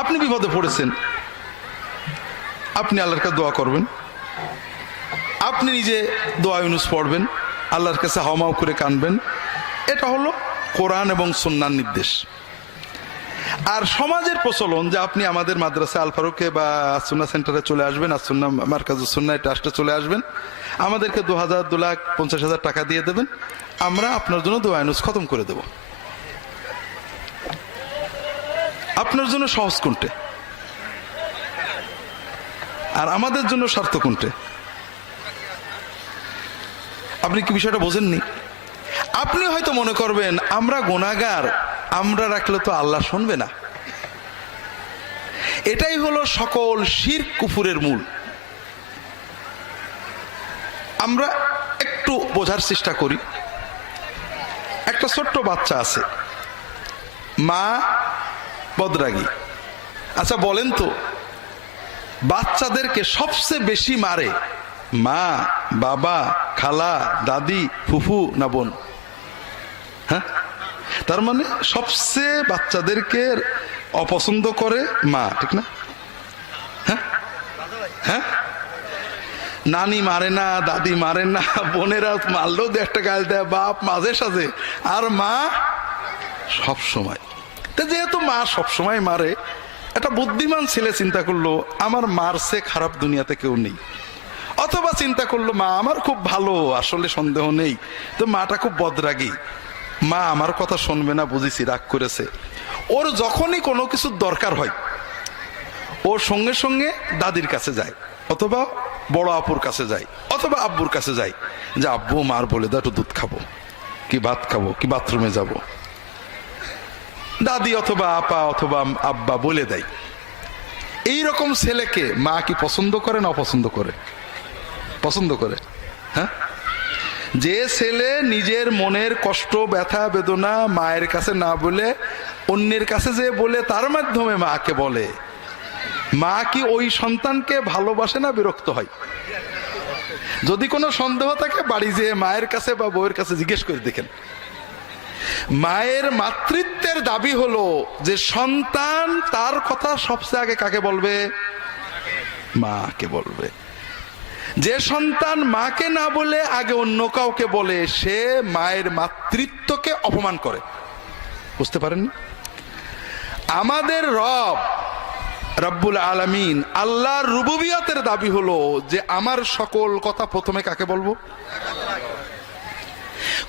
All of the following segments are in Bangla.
আপনি বিপদে পড়েছেন। আপনি আল্লাহর কাছে দোয়া করবেন। আপনি নিজে দোয়া ইউনুস পড়বেন, আল্লাহর কাছে হাওমাও করে কানবেন। এটা হলো কোরআন এবং সন্ন্যার নির্দেশ। আর সমাজের প্রচলন যে আপনি আমাদের মাদ্রাসা আল ফারুকে বা আসুন্না সেন্টারে চলে আসবেন আসুন্না মার্কাজ সুন্না ট্রাস্টে চলে আসবেন, আমাদেরকে দু হাজার, দু লাখ পঞ্চাশ হাজার টাকা দিয়ে দেবেন। আমরা আপনার জন্য দোয়া ইউনুস খতম করে দেব। আপনার জন্য সহজ কোনটে? আর আমাদের জন্য স্বার্থ কোনটে? আপনি কি বিষয়টা বোঝেননি? আপনি হয়তো মনে করবেন, আমরা গোনাগার আমরা রাখলে তো আল্লাহ শুনবে না। এটাই হলো সকল শির কুফুরের মূল। আমরা একটু বোঝার চেষ্টা করি। একটা ছোট্ট বাচ্চা আছে। মা বদরাগী। আচ্ছা বলেন তো, বাচ্চাদেরকে সবচেয়ে বেশি মারে মা, বাবা, খালা, দাদি, ফুফু না বোন? হ্যাঁ? তার মানে সবচেয়ে বাচ্চাদেরকে অপছন্দ করে মা, ঠিক না? হ্যাঁ? হ্যাঁ? নানি মারে না, দাদি মারে না, বোনেরা মারলেও দু একটা গাল দেয়, বাপ মাঝে সাঝে। আর মা সব সময় তা যেহেতু মা সবসময় মারে, একটা বুদ্ধিমান ছেলে চিন্তা করল, আমার মারছে খারাপ দুনিয়াতে কেউ নেই। অথবা চিন্তা করল, মা, আমার খুব ভালো, আসলে সন্দেহ নেই। তো মাটা খুব বদরাগী। মা, আমার কথা শুনবে না, বুঝেছি, রাগ করেছে। ওর যখনই কোনো কিছু দরকার হয়, ও সঙ্গে সঙ্গে দাদির কাছে যায়, অথবা বড় আপুর কাছে যায়, অথবা আব্বুর কাছে যায়, যে, আব্বু, মার বলে দাও, একটু দুধ খাব, কি ভাত খাব, কি বাথরুমে যাব। দাদি অথবা আপা অথবা আব্বা বলে দেয়। এই রকম ছেলেকে মা কি পছন্দ করে না অপছন্দ করে? পছন্দ করে হ্যাঁ? যে ছেলে নিজের মনের কষ্ট, ব্যথা, বেদনা মায়ের কাছে না বলে, অন্যের কাছে যে বলে, তার মাধ্যমে মাকে বলে। মা কি ওই সন্তানকে ভালোবাসে না বিরক্ত হয়? যদি কোনো সন্দেহ থাকে, বাড়ি যেয়ে মায়ের কাছে বা বউয়ের কাছে জিজ্ঞেস করে দেখেন। মায়ের মাতৃত্বের দাবি হলো যে সন্তান তার কথা সবচেয়ে আগে কাকে বলবে? মাকে বলবে। যে সন্তান মাকে না বলে আগে অন্য কাউকে বলে, সে মায়ের মাতৃত্বকে অপমান করে। বুঝতে পারেন আমাদের রব রব্বুল আলামিন আল্লাহর রুবুবিয়তের দাবি হলো যে আমার সকল কথা প্রথমে কাকে বলব?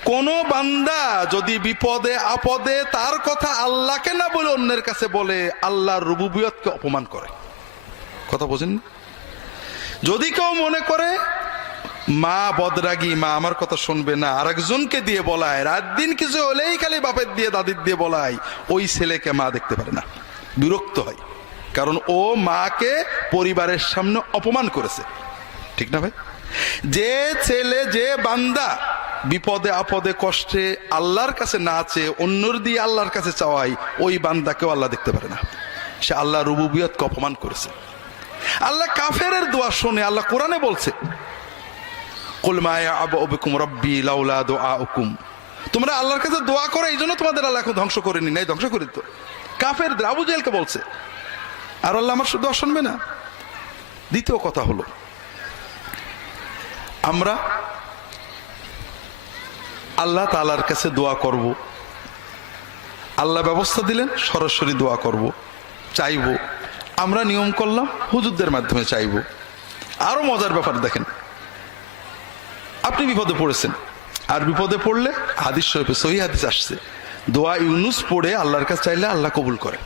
কোন বান্দা যদি বিপদে, আপদে, তার কথা আল্লাহকে না বলে অন্যের কাছে বলে, আল্লাহর রুবুবিয়তকে অপমান করে। কথা বোঝেন যদি কেউ মনে করে, মা বদরাগী, মা আমার কথা শুনবে না, আরেকজনকে দিয়ে বলায়, রাত দিন কিছু হলেই খালি বাপের দিয়ে, দাদির দিয়ে বলায়, ওই ছেলেকে মা দেখতে পারে না। বিরক্ত হয়। কারণ ও মাকে পরিবারের সামনে অপমান করেছে। ঠিক না ভাই? যে ছেলে, যে বান্দা বিপদে আপদে কষ্টে আল্লাহর কাছে না চেয়ে অন্যর দিয়ে আল্লাহর কাছে চাওয়াই ওই বান্দাকেও আল্লাহ দেখতে পারে না। সে আল্লাহ রুবুবিয়তকে অপমান করেছে। আল্লাহ কাফের দোয়া শুনে আল্লাহ কোরআনে বলছে তোমরা আল্লাহর কাছে দোয়া করো এই জন্য তোমাদের আল্লাহ এখন ধ্বংস করেনি। নাই, ধ্বংস করে তো। কাফের আবু জেলকে বলছে, আর আল্লাহ আমার দোয়া শুনবে না? দ্বিতীয় কথা হলো, আমরা আল্লাহ তালার কাছে দোয়া করব। আল্লাহ ব্যবস্থা দিলেন, সরাসরি দোয়া করব। চাইব। আমরা নিয়ম করলাম, হুজুরদের মাধ্যমে চাইব। আরও মজার ব্যাপার দেখেন, আপনি বিপদে পড়েছেন। আর বিপদে পড়লে হাদিস শরীফে সহি হাদিস আসছে। দোয়া ইউনুস পড়ে আল্লাহর কাছে চাইলে আল্লাহ কবুল করে।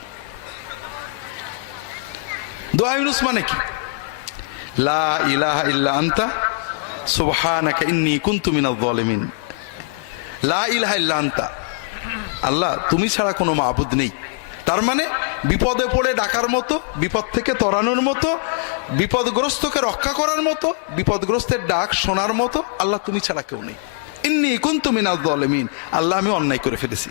দোয়া ইউনুস মানে কি? লা ইলাহা ইল্লা আন্তা, সুবহানাকা ইন্নী কুনতু মিনাজ জালিমিন লা আল্লাহ, তুমি ছাড়া কোনো মাবুদ নেই। তার মানে বিপদে পড়ে ডাকার মতো, বিপদ থেকে তরানোর মতো, বিপদগ্রস্তকে রক্ষা করার মতো, বিপদগ্রস্তের ডাক শোনার মতো, আল্লাহ তুমি ছাড়া কেউ নেই। ইন্নি কুনতু মিনাজ জালিমিন আল্লাহ, আমি অন্যায় করে ফেলেছি।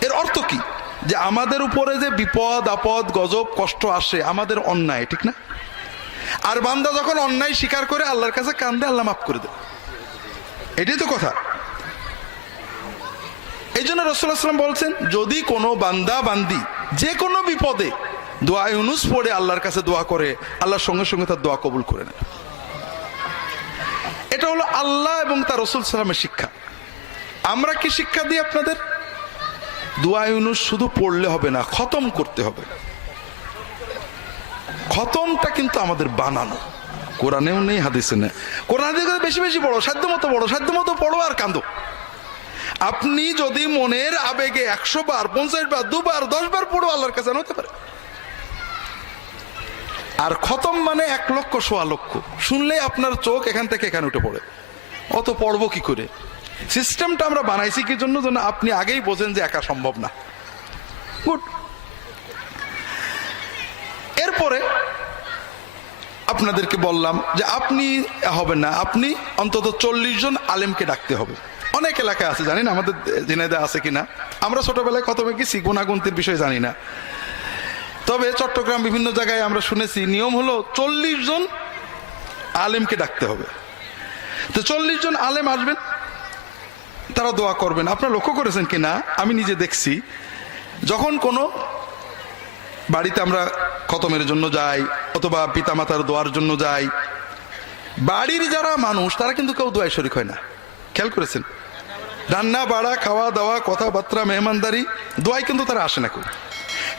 এর অর্থ কি? যে আমাদের উপরে যে বিপদ, আপদ, গজব, কষ্ট আসে, আমাদের অন্যায়, ঠিক না? আর বান্দা যখন অন্যায় স্বীকার করে আল্লাহর কাছে কান্দে, আল্লাহ মাফ করে দেয়। এটাই তো কথা। এই জন্য রসুল্লাহাম বলছেন, যদি কোনো বান্দা, বান্দি, যে কোনো বিপদে দোয়া ইউনুস পড়ে, আল্লাহর কাছে দোয়া করে, আল্লাহর সঙ্গে সঙ্গে তার দোয়া কবুল করে নেয়। এটা হলো আল্লাহ এবং তার রসুল সালামের শিক্ষা। আমরা কি শিক্ষা দিই আপনাদের? দোয়া ইউনুস শুধু পড়লে হবে না, খতম করতে হবে। খতমটা কিন্তু আমাদের বানানো। কোরআনেও নেই, হাদিসে নেই। কোরআন বেশি বেশি পড়ো সাধ্য মতো পড়ো সাধ্য মতো পড়ো আর কান্দো আপনি যদি মনের আবেগে একশো বার, পঞ্চাশ বার, দুবার, দশ বার পড়ো, আল্লাহর কাছে হতে পারে। আর খতম মানে এক লক্ষ, সোয়া লক্ষ। শুনলে আপনার চোখ এখান থেকে এখানে উঠে পড়ে। অত পড়ব কি করে? সিস্টেমটা আমরা বানাইছি কি জন্য? যেন আপনি আগেই বোঝেন যে একা সম্ভব না। গুড এরপরে আপনাদেরকে বললাম যে আপনি হবেন না, আপনি অন্তত চল্লিশ জন আলেমকে ডাকতে হবে। অনেক এলাকা আছে, জানি না আমাদের জেনেদা আছে কিনা। আমরা ছোটবেলায় কত গেছি গুণাগুন্তির বিষয় জানি না। তবে চট্টগ্রাম বিভিন্ন জায়গায় আমরা শুনেছি, নিয়ম হলো চল্লিশ জন আলেমকে ডাকতে হবে। তো চল্লিশ জন আলেম আসবেন, তারা দোয়া করবেন। আপনারা লক্ষ্য করেছেন কিনা? আমি নিজে দেখছি, যখন কোনো বাড়িতে আমরা খতমের জন্য যাই, অথবা পিতামাতার দোয়ার জন্য যাই, বাড়ির যারা মানুষ, তারা কিন্তু কেউ দোয়ায় শরিক হয় না। খেয়াল করেছেন? রান্না, বাড়া, খাওয়া দাওয়া, কথাবার্তা, মেহমানদারি, দোয়াই কিন্তু তারা আসে না কেউ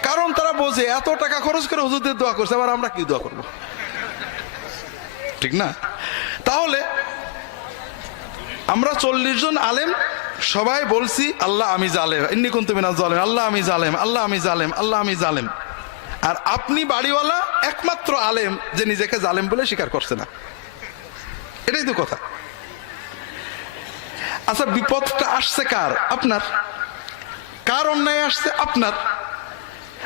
কারণ তারা বোঝে এত টাকা খরচ করে হুজুরদের দোয়া করছে, আবার আমরা কি দোয়া করব? ঠিক না? তাহলে আমরা চল্লিশ জন আলেম, সবাই বলছি, আল্লাহ আমি জালেম। ইন্নি কুন্তু মিনাজ জালেম আল্লাহ আমি জালেম, আল্লাহ আমি জালেম, আল্লাহ আমি জালেম। আর আপনি বাড়িওয়ালা একমাত্র আলেম, যে নিজেকে জালেম বলে স্বীকার করছে না। এটাই তো কথা। আচ্ছা বিপদটা আসছে কার? আপনার। কার অন্যায় আসছে? আপনার।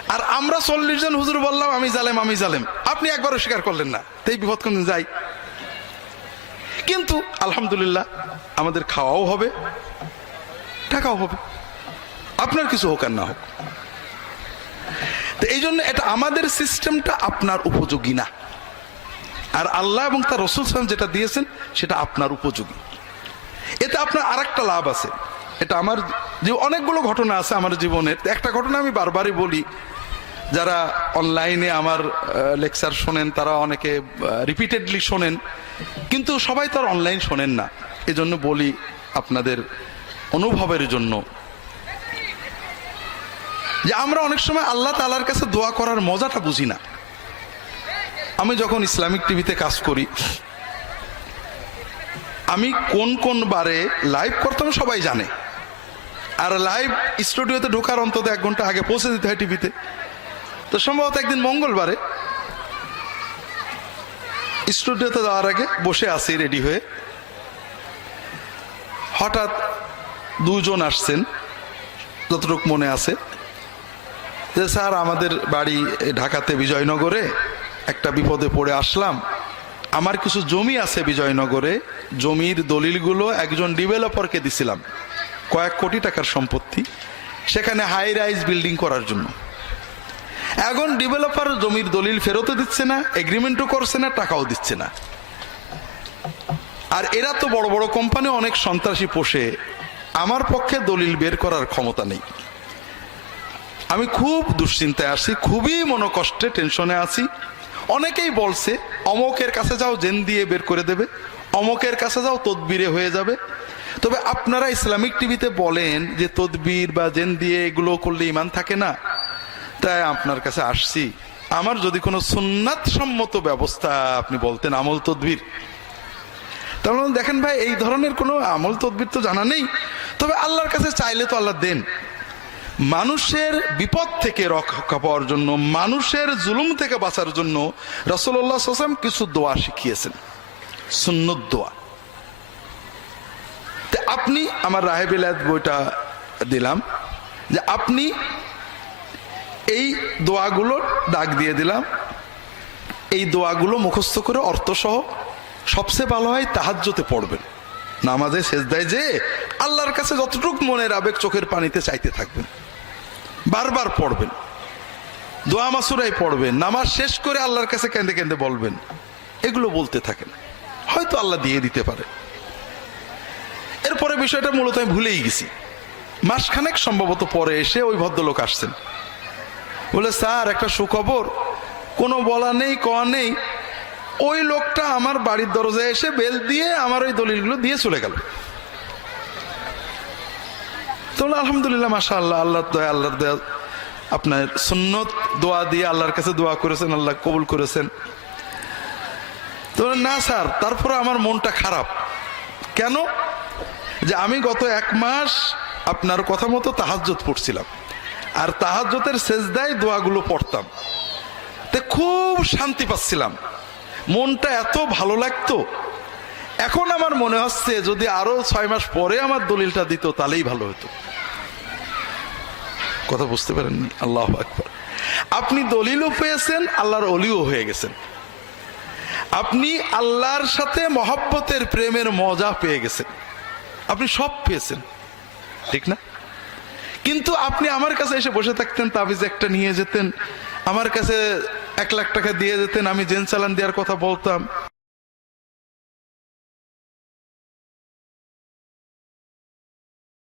আর আমরা চল্লিশ জন হুজুর বললাম, আমি জালেম আমি জালেম। আপনি একবারও স্বীকার করলেন না। তাই বিপদ কোন যাই কিন্তু, আলহামদুলিল্লাহ, আমাদের খাওয়াও হবে, টাকাও হবে। আপনার কিছু হোক আর না হোক। তো এই জন্য এটা আমাদের সিস্টেমটা আপনার উপযোগী না। আর আল্লাহ এবং তার রসুল সালাম যেটা দিয়েছেন, সেটা আপনার উপযোগী। এতে আপনার আর একটা লাভ আছে। এটা আমার যে অনেকগুলো ঘটনা আছে আমার জীবনের একটা ঘটনা আমি বারবারই বলি, যারা অনলাইনে আমার লেকচার শোনেন, তারা অনেকে রিপিটেডলি শোনেন, কিন্তু সবাই তো আর অনলাইন শোনেন না। এজন্য বলি আপনাদের অনুভবের জন্য যে আমরা অনেক সময় আল্লাহ তালার কাছে দোয়া করার মজাটা বুঝি না। আমি যখন ইসলামিক টিভিতে কাজ করি আমি কোন কোন বারে লাইভ করতাম সবাই জানে। আর লাইভ স্টুডিওতে ঢোকার অন্তত এক ঘণ্টা আগে পৌঁছে দিতে হয় টিভিতে তো। সম্ভবত একদিন মঙ্গলবারে স্টুডিওতে যাওয়ার আগে বসে আছি রেডি হয়ে। হঠাৎ দুজন আসছেন, যতটুক মনে আছে। যে স্যার, আমাদের বাড়ি ঢাকাতে বিজয়নগরে একটা বিপদে পড়ে আসলাম। আমার কিছু জমি আছে বিজয়নগরে। জমির দলিলগুলো একজন ডেভেলপারকে দিছিলাম। কয়েক কোটি টাকার সম্পত্তি। সেখানে হাই রাইজ বিল্ডিং করার জন্য। এখন ডেভেলপার জমির দলিল ফেরতও দিচ্ছে না এগ্রিমেন্টও করছে না, টাকাও দিচ্ছে না। আর এরা তো বড় বড় কোম্পানি অনেক সন্ত্রাসী পোষে। আমার পক্ষে দলিল বের করার ক্ষমতা নেই। আমি খুব দুশ্চিন্তায় আছি, খুবই মনোকষ্টে টেনশনে আছি। অনেকেই বলছে, অমকের কাছে যাও, জেন দিয়ে বের করে দেবে। অমকের কাছে যাও, তদবিরে হয়ে যাবে। তবে আপনারা ইসলামিক টিভিতে বলেন যে তদবির বা জেন দিয়ে এগুলো করলে ইমান থাকে না। তাই আপনার কাছে আসছি। আমার যদি কোনো সুন্নাত সম্মত ব্যবস্থা আপনি বলতেন, আমল তদবির। তাহলে দেখেন ভাই, এই ধরনের কোনো আমল তদবির তো জানা নেই। তবে আল্লাহর কাছে চাইলে তো আল্লাহ দেন। মানুষের বিপদ থেকে রক্ষা পাওয়ার জন্য, মানুষের জুলুম থেকে বাঁচার জন্য রসল্লাহ সাসাম কিছু দোয়া শিখিয়েছেন। সুন্নত দোয়া। আপনি, আমার রাহেবিলাত বইটা দিলাম, যে আপনি এই দোয়াগুলো ডাক দিয়ে দিলাম, এই দোয়াগুলো মুখস্থ করে অর্থসহ সবচেয়ে ভালো হয় তাহাজ্যতে পড়বেন। নামাজে শেষ দেয় যে আল্লাহর কাছে যতটুক মনের আবেগ চোখের পানিতে চাইতে থাকবেন। বারবার পড়বেন। দোয়া মাসুরাই পড়বেন, নামাজ শেষ করে আল্লাহর কাছে কেঁদে কেঁদে বলবেন, এগুলো বলতে থাকেন। হয়তো আল্লাহ দিয়ে দিতে পারে। এরপরে বিষয়টা মূলত আমি ভুলেই গেছি। মাসখানেক সম্ভবত পরে এসে ওই ভদ্রলোক আসছেন। বলে, স্যার, একটা সুখবর। কোনো বলা নেই, কওয়া নেই। ওই লোকটা আমার বাড়ির দরজায় এসে বেল দিয়ে আমার ওই দলিলগুলো দিয়ে চলে গেল। তো বললাম, আলহামদুলিল্লাহ মাসা আল্লাহ আল্লাহ দয়া আল্লাহর দয়া আপনার সুন্নত দোয়া দিয়ে আল্লাহর কাছে দোয়া করেছেন আল্লাহ কবুল করেছেন। তো না স্যার তারপরে আমার মনটা খারাপ। কেন? যে আমি গত এক মাস আপনার কথা মতো তাহাজ্জত পড়ছিলাম। আর তাহাজ্জতের শেষদায় দোয়াগুলো পড়তাম। তে খুব শান্তি পাচ্ছিলাম। মনটা এত ভালো লাগতো। এখন আমার মনে হচ্ছে যদি আরও ছয় মাস পরে আমার দলিলটা দিত তাহলেই ভালো হতো। কথা বুঝতে পারেননি। আল্লাহ আকবর। আপনি দলিলও পেয়েছেন, আল্লাহর অলিও হয়ে গেছেন। আপনি আল্লাহর সাথে মহাব্বতের প্রেমের মজা পেয়ে গেছেন। আপনি সব পেয়েছেন। ঠিক না? কিন্তু আপনি আমার কাছে এসে বসে থাকতেন, তাবিজ একটা নিয়ে যেতেন, আমার কাছে এক লাখ টাকা দিয়ে যেতেন, আমি জেন চালান দেওয়ার কথা বলতাম।